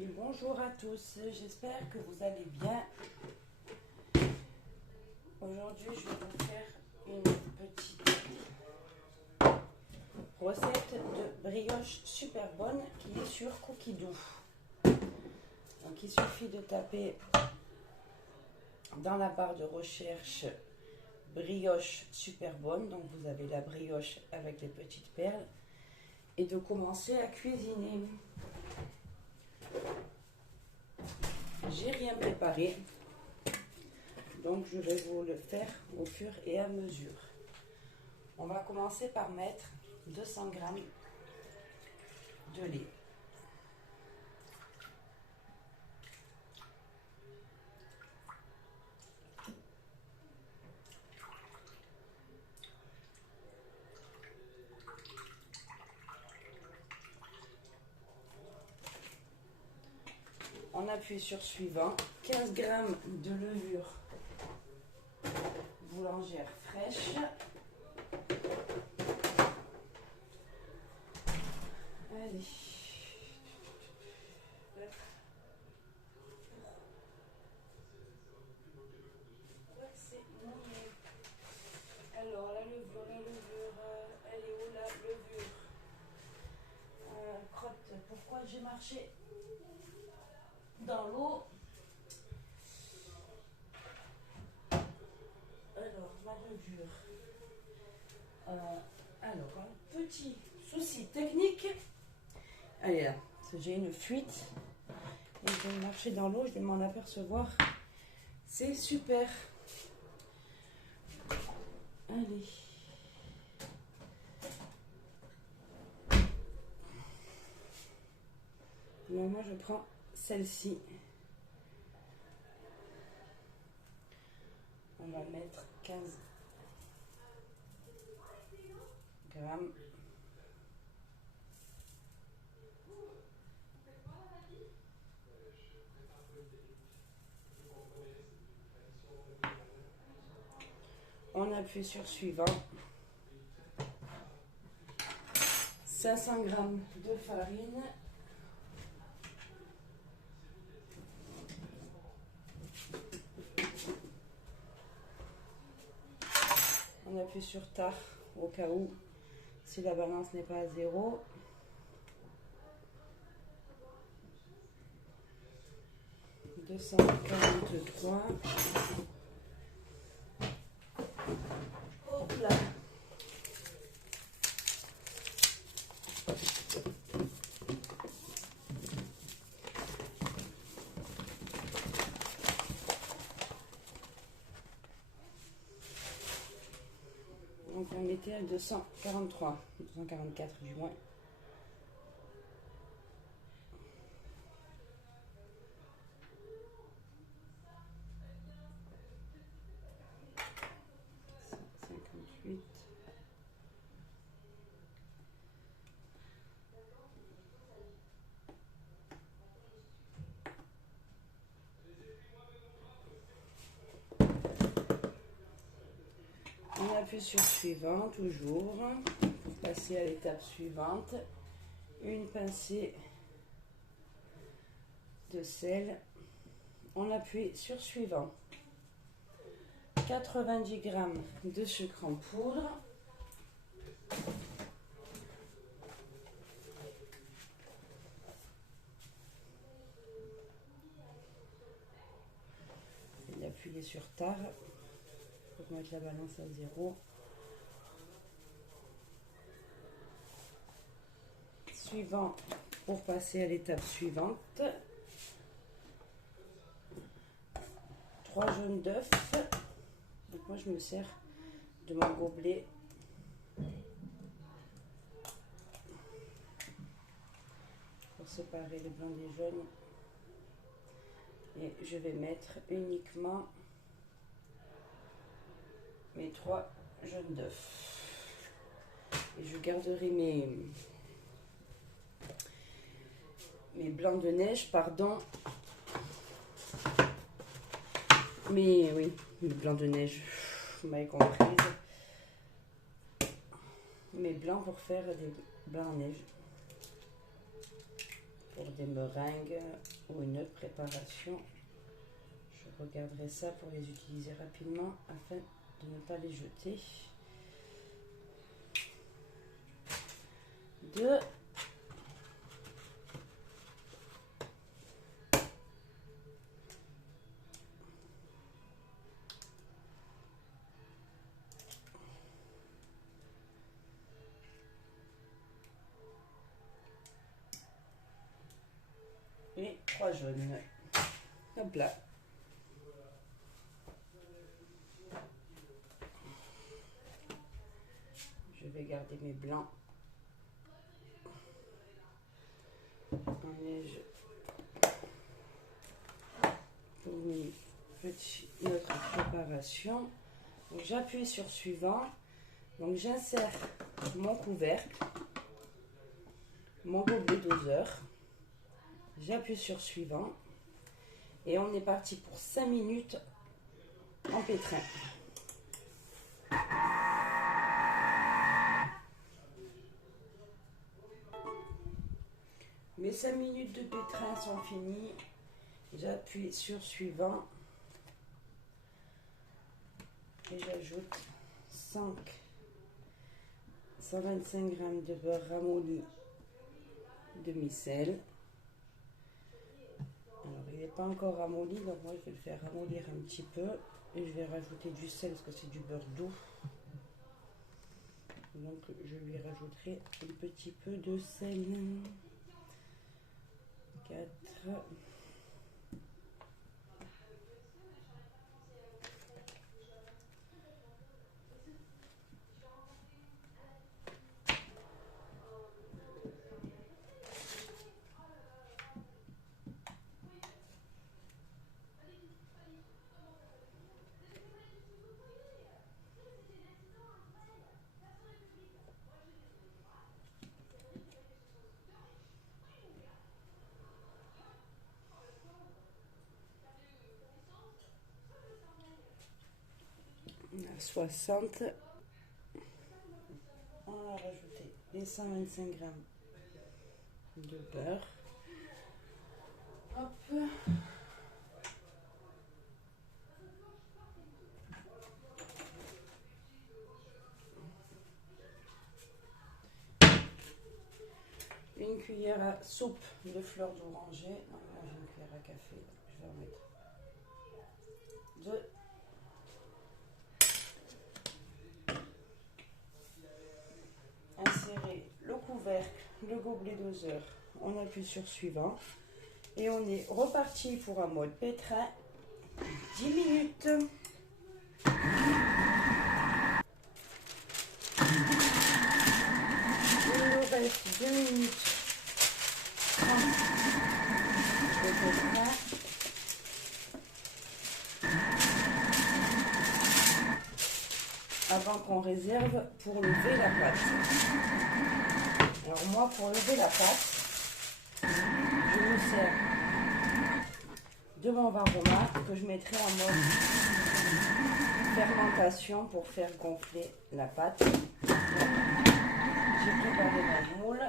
Et bonjour à tous, j'espère que vous allez bien. Aujourd'hui, je vais vous faire une petite recette de brioche super bonne qui est sur Cookie Dough. Donc, il suffit de taper dans la barre de recherche brioche super bonne. Donc, vous avez la brioche avec les petites perles et de commencer à cuisiner. J'ai rien préparé, donc je vais vous le faire au fur et à mesure. On va commencer par mettre 200 g de lait. On appuie sur suivant, 15 g de levure boulangère fraîche. Allez. Alors, la levure, elle est où la levure? Crotte, pourquoi j'ai marché dans l'eau? Alors, ma levure. Alors, un petit souci technique. Allez là, j'ai une fuite. Et je vais marcher dans l'eau, je vais m'en apercevoir. C'est super. Allez. Moi, je prends celle-ci. On va mettre 15 grammes. On appuie sur suivant. 500 g de farine. On appuie sur tard au cas où si la balance n'est pas à 0. « 243. Hop là. Donc on était à 243, 244 du moins. On appuie sur suivant toujours pour passer à l'étape suivante. Une pincée de sel. On appuie sur suivant. 90 g de sucre en poudre. Et appuyer sur tard pour mettre la balance à 0. Suivant pour passer à l'étape suivante. 3 jaunes d'œufs. Donc moi je me sers de mon gobelet pour séparer les blancs des jaunes. Et je vais mettre uniquement mes 3 jaunes d'œufs. Et je garderai mes blancs de neige, pardon. Mais oui, mes blancs de neige, vous m'avez compris. Mes blancs pour faire des blancs en neige. pour des meringues ou une autre préparation. Je regarderai ça pour les utiliser rapidement afin de ne pas les jeter. 2. Et 3 jaunes. Hop là. Je vais garder mes blancs en neige pour notre préparation. Donc j'appuie sur suivant. Donc j'insère mon couvercle, mon gobelet doseur. J'appuie sur suivant et on est parti pour 5 minutes en pétrin. Mes 5 minutes de pétrin sont finies. J'appuie sur suivant et j'ajoute 125 g de beurre ramolli demi-sel. Alors il n'est pas encore ramolli, donc moi je vais le faire ramollir un petit peu et je vais rajouter du sel parce que c'est du beurre doux. Donc je lui rajouterai un petit peu de sel. 4. On a 60. On va rajouter les 125 g de beurre. Hop. Une cuillère à soupe de fleurs d'oranger. Non, là j'ai une cuillère à café. Je vais en mettre 2. Insérer le couvercle, le gobelet doseur. On appuie sur suivant. Et on est reparti pour un mode pétrin. 10 minutes. Il nous reste 2 minutes 30 de pétrin. Avant qu'on réserve pour lever la pâte. Alors moi, pour lever la pâte, je me sers de mon varoma que je mettrai en mode fermentation pour faire gonfler la pâte. J'ai préparé ma moule.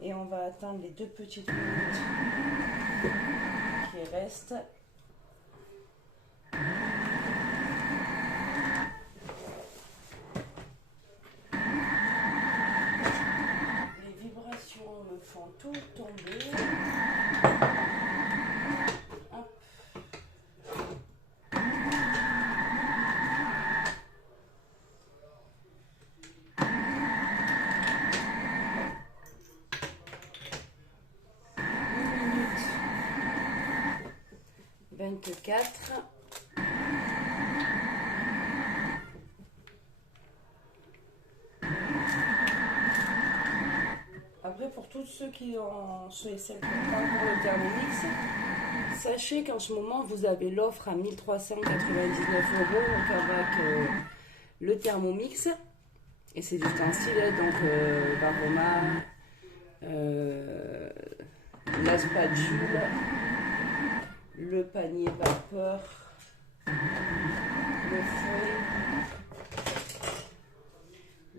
Et on va attendre les 2 petites minutes qui restent. Les vibrations me font tout tomber. Hop. Une minute 24. Après, pour tous ceux ceux et celles qui n'ont pas encore le Thermomix, sachez qu'en ce moment, vous avez l'offre à 1 399 €, donc avec le Thermomix et ses ustensiles, donc varoma, la spatule, le panier vapeur, le fouet,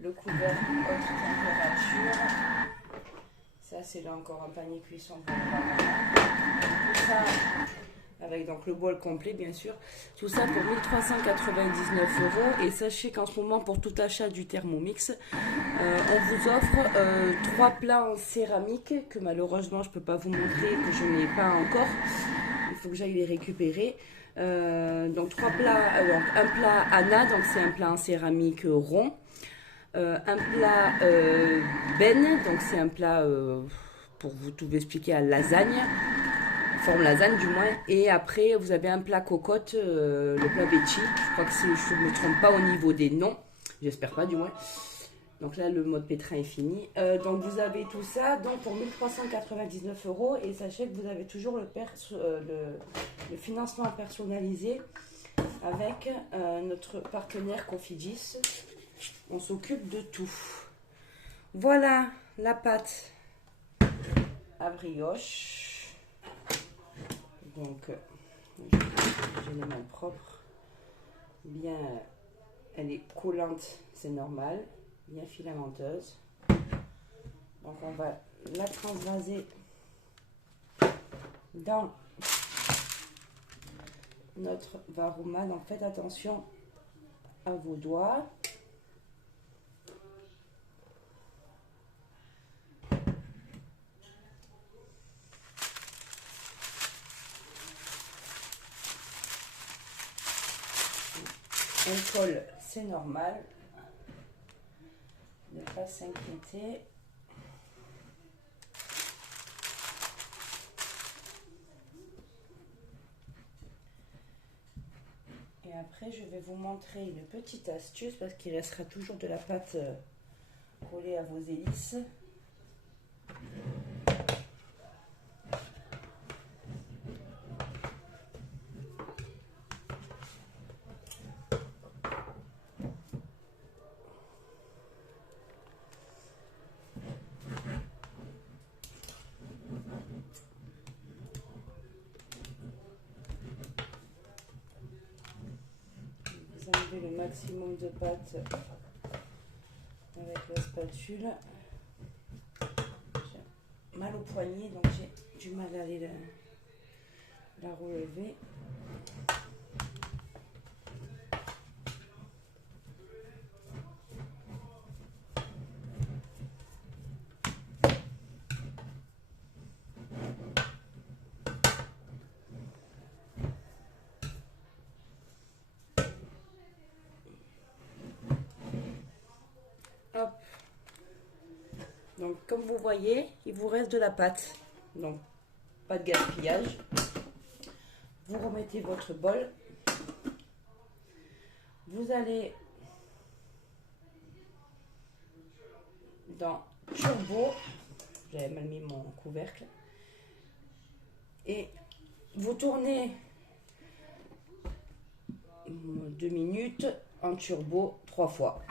le couvercle haute température. Ça, c'est là encore un panier cuisson pour le ramadan. Tout ça, avec donc le bol complet, bien sûr. Tout ça pour 1399 €. Et sachez qu'en ce moment, pour tout achat du Thermomix, on vous offre 3 plats en céramique que malheureusement, je ne peux pas vous montrer, que je n'ai pas encore. Il faut que j'aille les récupérer. Donc 3 plats, donc un plat Anna, donc c'est un plat en céramique rond. Un plat Ben, donc c'est un plat pour vous tout expliquer à lasagne, forme lasagne du moins. Et après vous avez un plat cocotte, le plat Becci. Je crois que si je ne me trompe pas au niveau des noms, j'espère pas du moins. Donc là le mode pétrin est fini. Donc vous avez tout ça donc pour 1399 € et sachez que vous avez toujours le financement personnalisé avec notre partenaire Cofidis. On s'occupe de tout. Voilà la pâte à brioche. Donc, j'ai les mains propres. Bien, elle est collante, c'est normal. Bien filamenteuse. Donc, on va la transvaser dans notre varuma. Donc, faites attention à vos doigts. On colle, c'est normal. Ne pas s'inquiéter. Et après, je vais vous montrer une petite astuce parce qu'il restera toujours de la pâte collée à vos hélices. Vous enlevez le maximum de pâte avec la spatule. J'ai mal au poignet, donc j'ai du mal à aller la relever. Hop. Donc comme vous voyez, il vous reste de la pâte. Donc pas de gaspillage. Vous remettez votre bol. Vous allez dans turbo. J'avais mal mis mon couvercle. Et vous tournez 2 minutes en turbo 3 fois.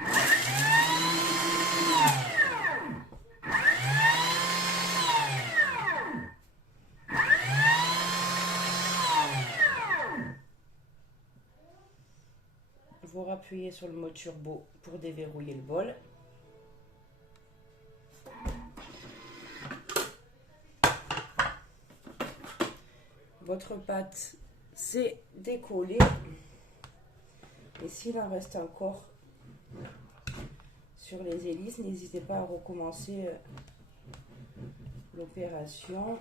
Vous rappuyez sur le mode turbo pour déverrouiller le bol. Votre pâte s'est décollée. Et s'il en reste encore sur les hélices, n'hésitez pas à recommencer l'opération.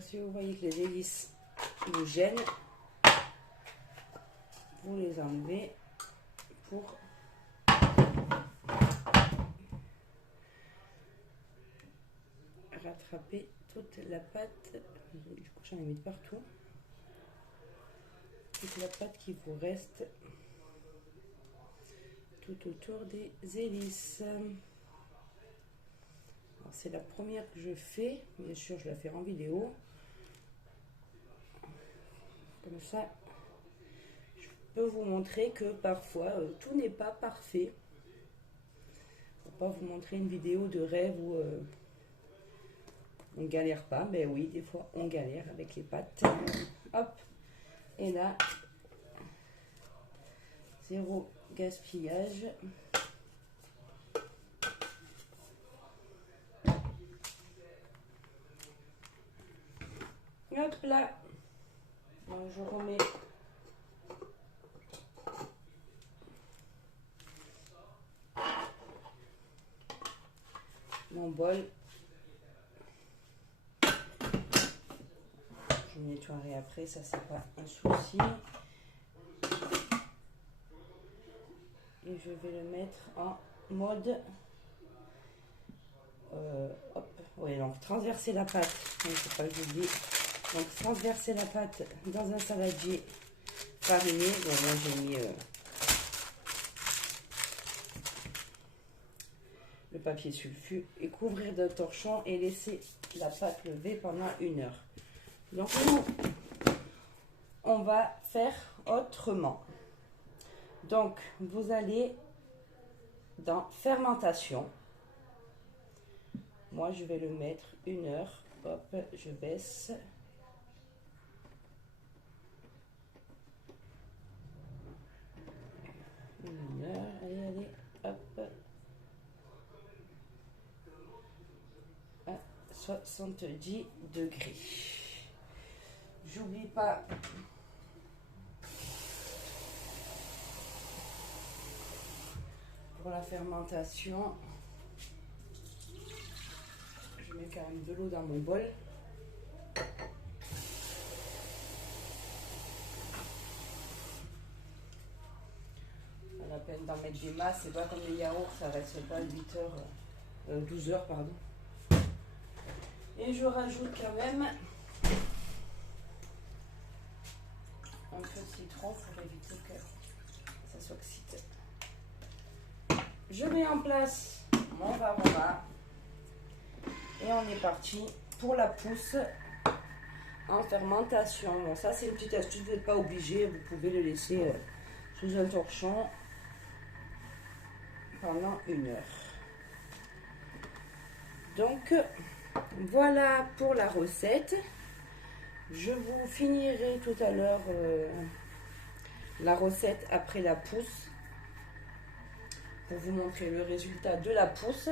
Si vous voyez que les hélices vous gênent, vous les enlevez pour rattraper toute la pâte. Du coup, j'en ai mis de partout. Toute la pâte qui vous reste tout autour des hélices. C'est la première que je fais, bien sûr je la fais en vidéo. Comme ça, je peux vous montrer que parfois tout n'est pas parfait. pas vous montrer une vidéo de rêve où on galère pas. Ben oui, des fois on galère avec les pâtes. Hop, et là, zéro gaspillage. Hop là, donc je remets mon bol. Je nettoierai après, ça c'est pas un souci. Et je vais le mettre en mode hop, oui, donc transverser la pâte, il ne faut pas que j'oublie. Donc transverser la pâte dans un saladier fariné. Bon, moi j'ai mis le papier sulfu et couvrir d'un torchon et laisser la pâte lever pendant 1 heure. Donc nous, on va faire autrement. Donc vous allez dans fermentation. Moi je vais le mettre 1 heure. Hop, je baisse. 1 heure, allez, hop. À 70 degrés. J'oublie pas pour la fermentation. Je mets quand même de l'eau dans mon bol. Pas la peine d'en mettre des masses, c'est pas comme les yaourts, ça reste pas 8 heures, 12 heures, pardon. Et je rajoute quand même un peu de citron pour éviter que ça s'oxyde. Je mets en place mon varoma et on est parti pour la pousse en fermentation. Bon, ça c'est une petite astuce, vous n'êtes pas obligé, vous pouvez le laisser sous un torchon pendant 1 heure. Donc voilà pour la recette. Je vous finirai tout à l'heure la recette après la pousse pour vous montrer le résultat de la pousse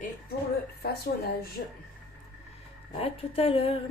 et pour le façonnage. À tout à l'heure.